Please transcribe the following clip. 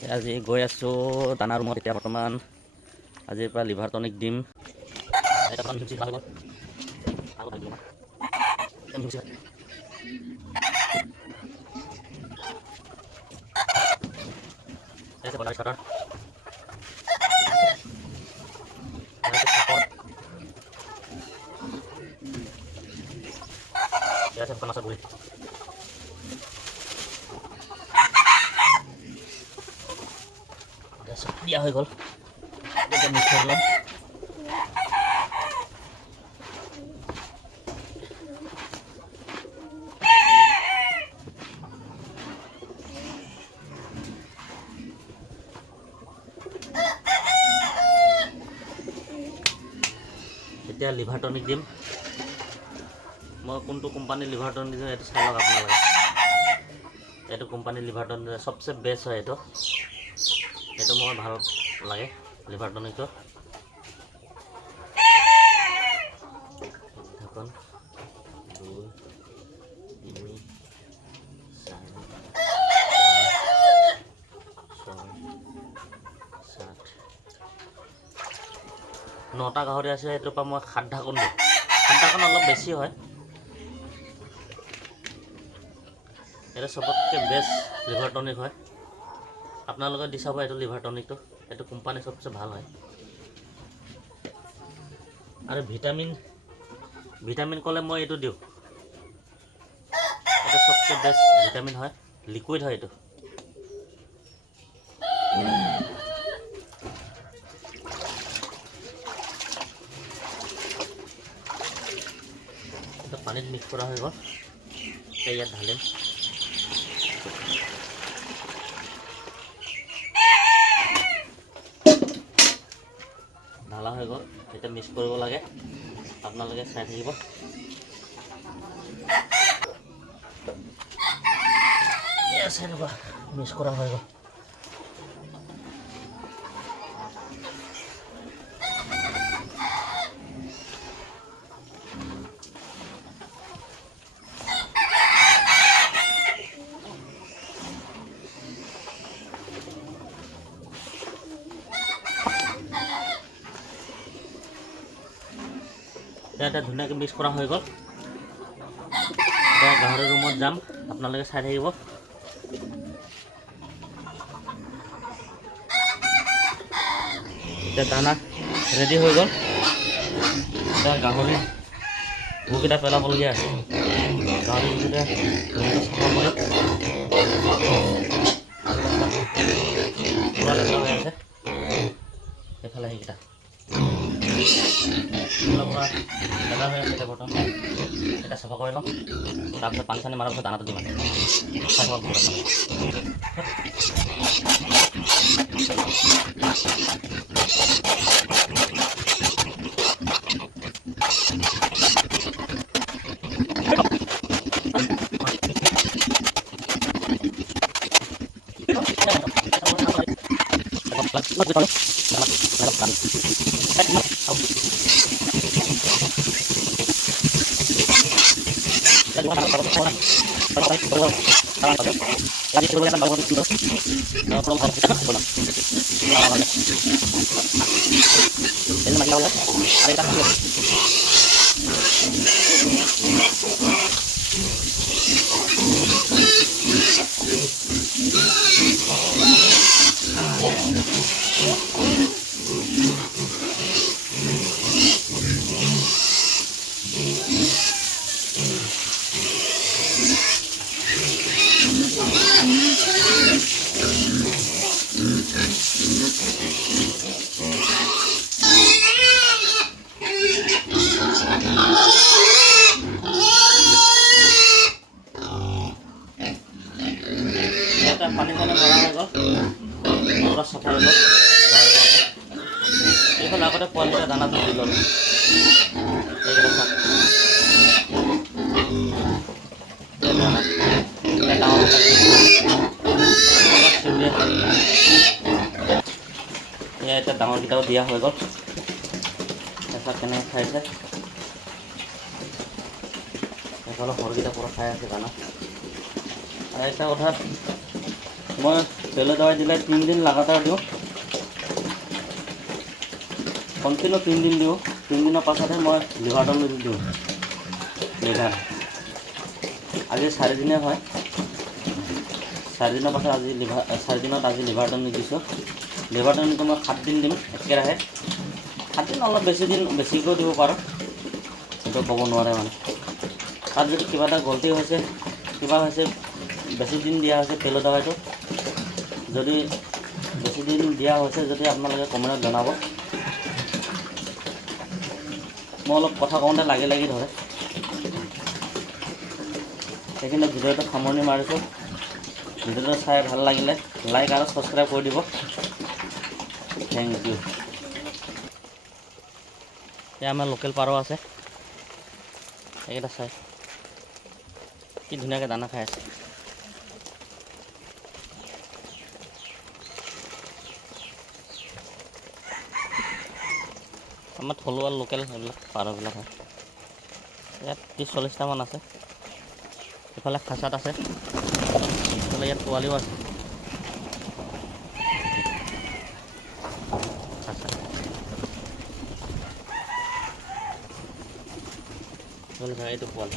আজি গৈ আছোঁ দানা ৰুমত। এতিয়া বৰ্তমান আজিৰ পৰা লিভাৰ টনিক দিম। দিয়া হৈ গ'ল। এতিয়া লিভাৰ টনিক দিম। মই কোনটো কোম্পানীৰ লিভাৰ টনিক দিম এইটো চাই লওক আপোনালোকে। এইটো কোম্পানীৰ লিভাৰ টনিক চবচে বেষ্ট হয়। এইটো মই ভাল লাগে লিভাৰ টনিকটো। ঢাকন 2 3 4 5 6 7 9টা গাহৰি আছে। এইটোৰ পৰা মই 7 ঢাকন দিওঁ। 7 ঢাকন অলপ বেছি হয়। এটা সবতকৈ বেষ্ট লিভাৰ টনিক হয়। আপোনালোকে দি চাব এইটো লিভাৰ টনিকটো। এইটো কোম্পানী সবচে ভাল হয়। আৰু ভিটামিন ক'লে মই এইটো দিওঁ। এইটো সবচে বেষ্ট ভিটামিন হয়। লিকুইড হয় এইটো। এটা পানীত মিক্স কৰা হৈ গ'ল। এতিয়া ইয়াত ঢালিম। ঢালা হৈ গ'ল। এতিয়া মিক্স কৰিব লাগে। আপোনালোকে চাই থাকিব। এনেকুৱা মিক্স কৰা হৈ গ'ল। এতিয়া ধুনীয়াকৈ মিক্স কৰা হৈ গ'ল। এতিয়া গাহৰি ৰুমত যাম। আপোনালোকে চাই থাকিব। এতিয়া দানা ৰেডি হৈ গ'ল। এতিয়া গাহৰি গুকেইটা পেলাবলগীয়া আছে। গাহৰি গুকেইটা চাফা কৰি পূৰা লেতেৰা হৈ আছে। এইফালে সেইকেইটা পৰা লেতেৰা হৈ আছে। এতিয়া বৰ্তমান এটা চাফা কৰি লওঁ। তাৰপিছত পানী চানী মৰাৰ পিছত দানাটো দিম। পানী চানী মৰা হৈ গ'ল। পূৰা চাফা হৈ গ'ল। এইফালে আগতে পোৱালিকেইটা দানাটো দি ল'লোঁ। এইকেইটা চাওক। এতিয়া ডাঙৰকেইটাও দিয়া হৈ গ'ল। চাওক কেনেকৈ খাইছে। এইফালে সৰুকেইটা পূৰা খাই আছে দানা। আৰু এটা কথা मैं पेलो दवाई दिले 3 दिन लगातार दिওঁ कन्टिन्यू 3 दिन दिওঁ 3 दिনৰ পাছতহে মই লিভাৰ টনিক দিওঁ লিভাৰ আজি 4 দিনে হয় 4 দিনৰ পাছত আজি লিভাৰ 4 দিনত আজি লিভাৰ টনিক দিছোঁ লিভাৰ টনিক মই 7 দিন দিম একেৰাহে 7 দিন অলপ বেছি দিন বেছিকৈ দিব পাৰোঁ সেইটো ক'ব নোৱাৰে মানে তাত যদি কিবা এটা গলতি হৈছে কিবা হৈছে বেছি দিন দিয়া হৈছে পেলো দৱাইটো যদি বেছি দিন দিয়া হৈছে যদি আপোনালোকে কমেণ্টত জনাব মই অলপ কথা কওঁতে লাগি ধৰে সেইখিনি ভিডিঅ'টো সামৰণি মাৰিছোঁ ভিডিঅ'টো চাই ভাল লাগিলে লাইক আৰু ছাবস্ক্ৰাইব কৰি দিব থেংক ইউ এয়া আমাৰ লোকেল পাৰ আছে এইকেইটা চাই কি ধুনীয়াকৈ দানা খাই আছে আমাৰ থলুৱা লোকেল এইবিলাক পাৰবিলাক হয় ইয়াত 30-40টামান আছে ইফালে খাচাত আছে ইফালে ইয়াত পোৱালিও আছে খাচা এইটো পোৱালি